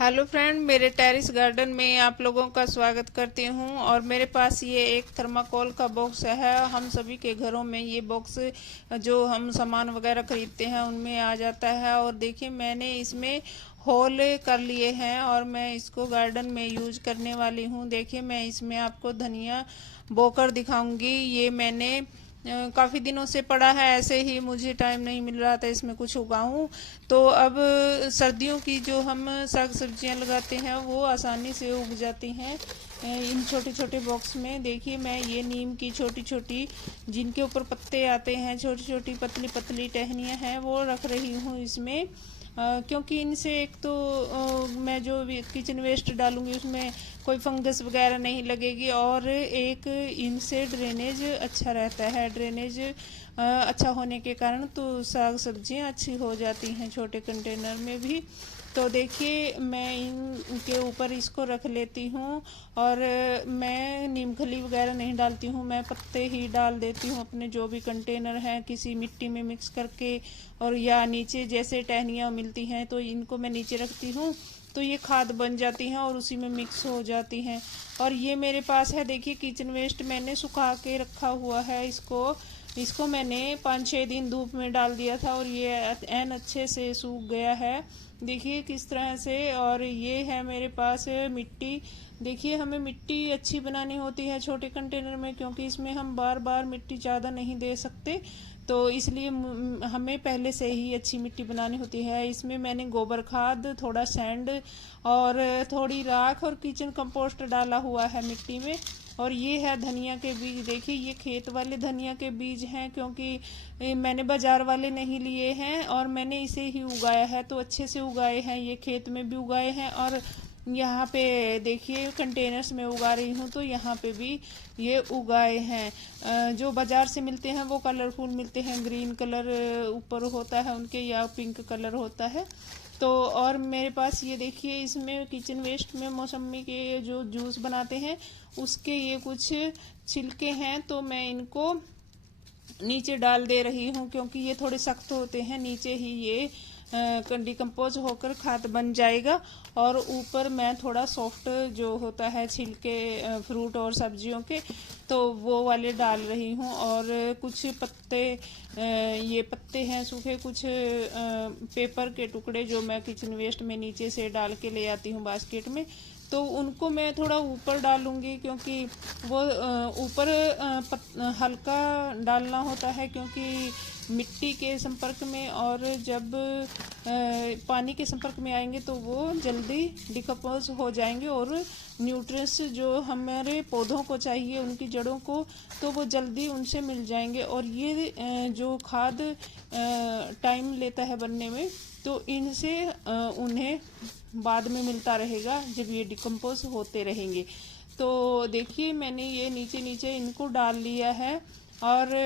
Hello friend, मेरे terrace garden में आप लोगों का स्वागत करती हूँ। और मेरे पास ये एक थर्माकोल का बॉक्स है। हम सभी के घरों में ये बॉक्स जो हम सामान वगैरह खरीदते हैं उनमें आ जाता है। और देखिए, मैंने इसमें होल कर लिए हैं और मैं इसको गार्डन में यूज करने वाली हूँ। देखिए, मैं इसमें आपको धनिया बोकर दिखाऊंगी। ये मैंने काफ़ी दिनों से पड़ा है, ऐसे ही मुझे टाइम नहीं मिल रहा था इसमें कुछ उगाऊं। तो अब सर्दियों की जो हम साग सब्जियां लगाते हैं वो आसानी से उग जाती हैं इन छोटे छोटे बॉक्स में। देखिए, मैं ये नीम की छोटी छोटी, जिनके ऊपर पत्ते आते हैं, छोटी छोटी पतली पतली टहनियाँ हैं, वो रख रही हूँ इसमें। क्योंकि इनसे एक तो मैं जो भी किचन वेस्ट डालूंगी उसमें कोई फंगस वगैरह नहीं लगेगी, और एक इनसे ड्रेनेज अच्छा रहता है। ड्रेनेज अच्छा होने के कारण तो साग सब्जियां अच्छी हो जाती हैं छोटे कंटेनर में भी। तो देखिए, मैं इनके ऊपर इसको रख लेती हूँ। और मैं नीमखली वगैरह नहीं डालती हूँ, मैं पत्ते ही डाल देती हूँ अपने जो भी कंटेनर हैं किसी मिट्टी में मिक्स करके। और या नीचे जैसे टहनियाँ मिलती हैं तो इनको मैं नीचे रखती हूँ, तो ये खाद बन जाती हैं और उसी में मिक्स हो जाती हैं। और ये मेरे पास है, देखिए, किचन वेस्ट मैंने सुखा के रखा हुआ है। इसको मैंने 5-6 दिन धूप में डाल दिया था और ये एन अच्छे से सूख गया है। देखिए किस तरह से। और ये है मेरे पास मिट्टी। देखिए, हमें मिट्टी अच्छी बनानी होती है छोटे कंटेनर में, क्योंकि इसमें हम बार बार मिट्टी ज़्यादा नहीं दे सकते। तो इसलिए हमें पहले से ही अच्छी मिट्टी बनानी होती है। इसमें मैंने गोबर खाद, थोड़ा सैंड और थोड़ी राख और किचन कंपोस्ट डाला हुआ है मिट्टी में। और ये है धनिया के बीज। देखिए, ये खेत वाले धनिया के बीज हैं, क्योंकि मैंने बाजार वाले नहीं लिए हैं और मैंने इसे ही उगाया है। तो अच्छे से उगाए हैं, ये खेत में भी उगाए हैं और यहाँ पे देखिए कंटेनर्स में उगा रही हूँ तो यहाँ पे भी ये उगाए हैं। जो बाजार से मिलते हैं वो कलरफुल मिलते हैं, ग्रीन कलर ऊपर होता है उनके या पिंक कलर होता है। तो और मेरे पास ये देखिए, इसमें किचन वेस्ट में मौसमी के जो जूस बनाते हैं उसके ये कुछ छिलके हैं, तो मैं इनको नीचे डाल दे रही हूँ, क्योंकि ये थोड़े सख्त होते हैं। नीचे ही ये डिकम्पोज होकर खाद बन जाएगा। और ऊपर मैं थोड़ा सॉफ्ट जो होता है छिलके फ्रूट और सब्जियों के, तो वो वाले डाल रही हूँ। और कुछ पत्ते, ये पत्ते हैं सूखे, कुछ पेपर के टुकड़े जो मैं किचन वेस्ट में नीचे से डाल के ले आती हूँ बास्केट में, तो उनको मैं थोड़ा ऊपर डालूंगी, क्योंकि वो ऊपर हल्का डालना होता है, क्योंकि मिट्टी के संपर्क में और जब पानी के संपर्क में आएंगे तो वो जल्दी डिकम्पोज हो जाएंगे और न्यूट्रिएंट्स जो हमारे पौधों को चाहिए उनकी जड़ों को, तो वो जल्दी उनसे मिल जाएंगे। और ये जो खाद टाइम लेता है बनने में, तो इनसे उन्हें बाद में मिलता रहेगा जब ये डिकम्पोज होते रहेंगे। तो देखिए, मैंने ये नीचे नीचे इनको डाल लिया है। और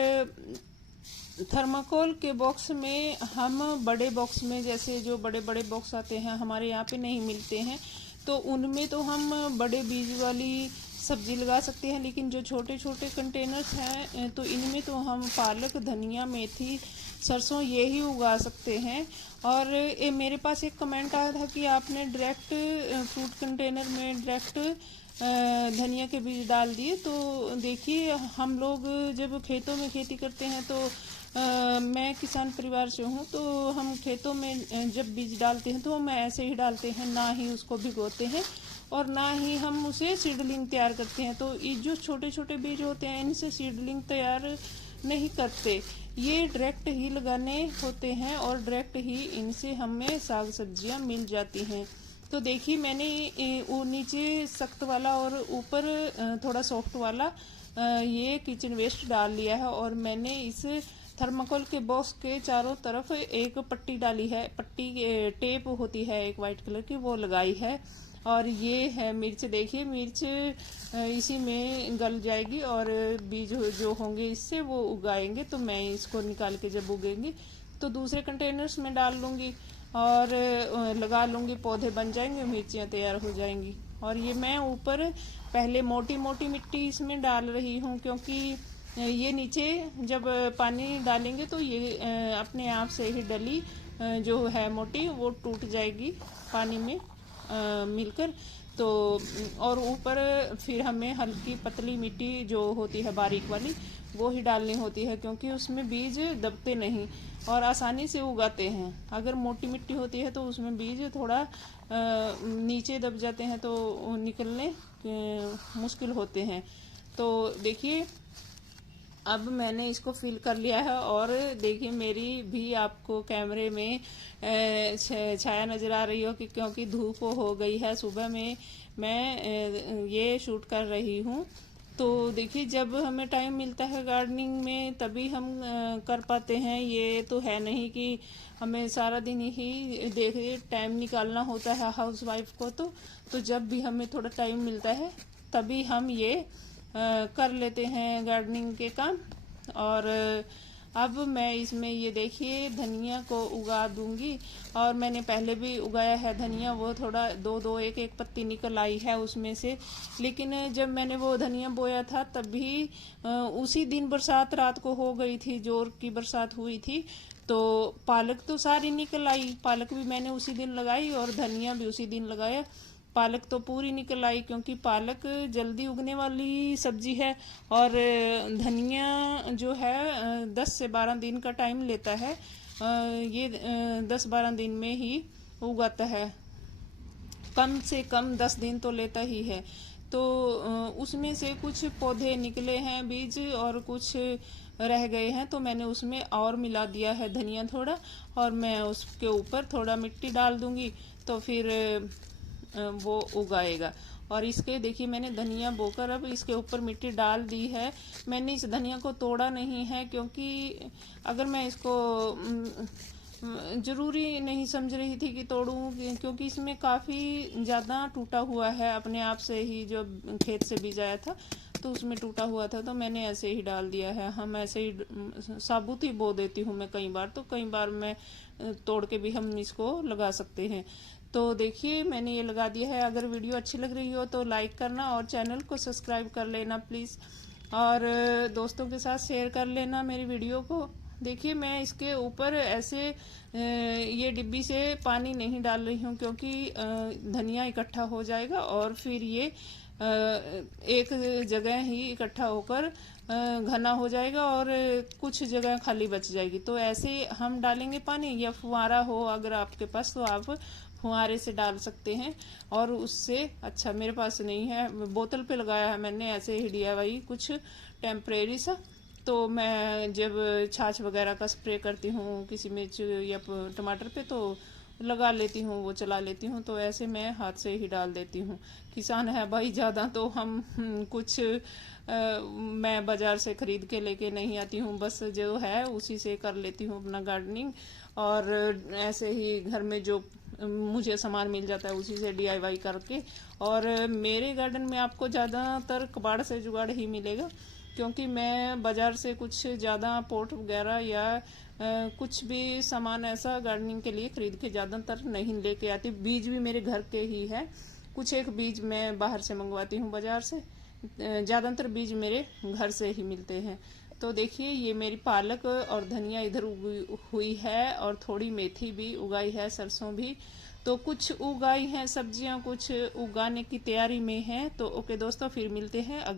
थर्माकोल के बॉक्स में हम बड़े बॉक्स में, जैसे जो बड़े बड़े बॉक्स आते हैं हमारे यहाँ पे नहीं मिलते हैं, तो उनमें तो हम बड़े बीज वाली सब्जी लगा सकते हैं। लेकिन जो छोटे छोटे कंटेनर्स हैं तो इनमें तो हम पालक, धनिया, मेथी, सरसों ये ही उगा सकते हैं। और मेरे पास एक कमेंट आया था कि आपने डायरेक्ट फ्रूट कंटेनर में डायरेक्ट धनिया के बीज डाल दिए। तो देखिए, हम लोग जब खेतों में खेती करते हैं तो मैं किसान परिवार से हूँ, तो हम खेतों में जब बीज डालते हैं तो हम ऐसे ही डालते हैं, ना ही उसको भिगोते हैं और ना ही हम उसे सीडलिंग तैयार करते हैं। तो ये जो छोटे छोटे बीज होते हैं इनसे सीडलिंग तैयार नहीं करते, ये डायरेक्ट ही लगाने होते हैं और डायरेक्ट ही इनसे हमें साग सब्जियां मिल जाती हैं। तो देखिए, मैंने वो नीचे सख्त वाला और ऊपर थोड़ा सॉफ्ट वाला ये किचन वेस्ट डाल लिया है। और मैंने इस थर्माकोल के बॉक्स के चारों तरफ एक पट्टी डाली है, पट्टी टेप होती है एक वाइट कलर की, वो लगाई है। और ये है मिर्च। देखिए, मिर्च इसी में गल जाएगी और बीज जो होंगे इससे वो उगाएंगे। तो मैं इसको निकाल के जब उगेंगी तो दूसरे कंटेनर्स में डाल लूँगी और लगा लूँगी, पौधे बन जाएंगे, मिर्चियाँ तैयार हो जाएंगी। और ये मैं ऊपर पहले मोटी मोटी मिट्टी इसमें डाल रही हूँ, क्योंकि ये नीचे जब पानी डालेंगे तो ये अपने आप से ही डली जो है मोटी वो टूट जाएगी पानी में। मिलकर। तो और ऊपर फिर हमें हल्की पतली मिट्टी जो होती है बारीक वाली वो ही डालनी होती है, क्योंकि उसमें बीज दबते नहीं और आसानी से उगाते हैं। अगर मोटी मिट्टी होती है तो उसमें बीज थोड़ा नीचे दब जाते हैं तो निकलने मुश्किल होते हैं। तो देखिए अब मैंने इसको फिल कर लिया है और देखिए मेरी भी आपको कैमरे में छाया नज़र आ रही हो कि क्योंकि धूप हो गई है, सुबह में मैं ये शूट कर रही हूँ। तो देखिए जब हमें टाइम मिलता है गार्डनिंग में तभी हम कर पाते हैं, ये तो है नहीं कि हमें सारा दिन ही देखिए टाइम निकालना होता है हाउसवाइफ को। तो जब भी हमें थोड़ा टाइम मिलता है तभी हम ये कर लेते हैं गार्डनिंग के काम। और अब मैं इसमें ये देखिए धनिया को उगा दूंगी, और मैंने पहले भी उगाया है धनिया, वो थोड़ा दो दो एक एक पत्ती निकल आई है उसमें से। लेकिन जब मैंने वो धनिया बोया था तभी उसी दिन बरसात रात को हो गई थी, जोर की बरसात हुई थी। तो पालक तो सारी निकल आई, पालक भी मैंने उसी दिन लगाई और धनिया भी उसी दिन लगाया। पालक तो पूरी निकल आई, क्योंकि पालक जल्दी उगने वाली सब्जी है और धनिया जो है 10 से 12 दिन का टाइम लेता है। ये 10-12 दिन में ही उगाता है, कम से कम 10 दिन तो लेता ही है। तो उसमें से कुछ पौधे निकले हैं बीज और कुछ रह गए हैं, तो मैंने उसमें और मिला दिया है धनिया थोड़ा, और मैं उसके ऊपर थोड़ा मिट्टी डाल दूंगी तो फिर वो उगाएगा। और इसके देखिए मैंने धनिया बोकर अब इसके ऊपर मिट्टी डाल दी है। मैंने इस धनिया को तोड़ा नहीं है, क्योंकि अगर मैं इसको ज़रूरी नहीं समझ रही थी कि तोड़ूं, क्योंकि इसमें काफ़ी ज़्यादा टूटा हुआ है अपने आप से ही, जो खेत से बीज आया था तो उसमें टूटा हुआ था, तो मैंने ऐसे ही डाल दिया है। हम ऐसे ही साबुत ही बो देती हूँ मैं कई बार, तो कई बार मैं तोड़ के भी हम इसको लगा सकते हैं। तो देखिए मैंने ये लगा दिया है। अगर वीडियो अच्छी लग रही हो तो लाइक करना और चैनल को सब्सक्राइब कर लेना प्लीज़, और दोस्तों के साथ शेयर कर लेना मेरी वीडियो को। देखिए मैं इसके ऊपर ऐसे ये डिब्बी से पानी नहीं डाल रही हूँ, क्योंकि धनिया इकट्ठा हो जाएगा और फिर ये एक जगह ही इकट्ठा होकर घना हो जाएगा और कुछ जगह खाली बच जाएगी। तो ऐसे हम डालेंगे पानी, या फुहारा हो अगर आपके पास तो आप फुहारे से डाल सकते हैं। और उससे अच्छा मेरे पास नहीं है, बोतल पे लगाया है मैंने ऐसे ही DIY कुछ टेम्परेरी सा। तो मैं जब छाछ वगैरह का स्प्रे करती हूँ किसी मिर्च या टमाटर पे तो लगा लेती हूँ, वो चला लेती हूँ। तो ऐसे मैं हाथ से ही डाल देती हूँ। किसान है भाई ज़्यादा, तो हम कुछ मैं बाज़ार से ख़रीद के लेके नहीं आती हूँ, बस जो है उसी से कर लेती हूँ अपना गार्डनिंग। और ऐसे ही घर में जो मुझे सामान मिल जाता है उसी से DIY करके। और मेरे गार्डन में आपको ज़्यादातर कबाड़ से जुगाड़ ही मिलेगा, क्योंकि मैं बाज़ार से कुछ ज़्यादा पॉट वगैरह या कुछ भी सामान ऐसा गार्डनिंग के लिए ख़रीद के ज़्यादातर नहीं लेके आती। बीज भी मेरे घर के ही है, कुछ एक बीज मैं बाहर से मंगवाती हूँ बाज़ार से, ज़्यादातर बीज मेरे घर से ही मिलते हैं। तो देखिए ये मेरी पालक और धनिया इधर उगी हुई है, और थोड़ी मेथी भी उगाई है, सरसों भी। तो कुछ उगाई हैं सब्जियां, कुछ उगाने की तैयारी में है। तो ओके दोस्तों, फिर मिलते हैं।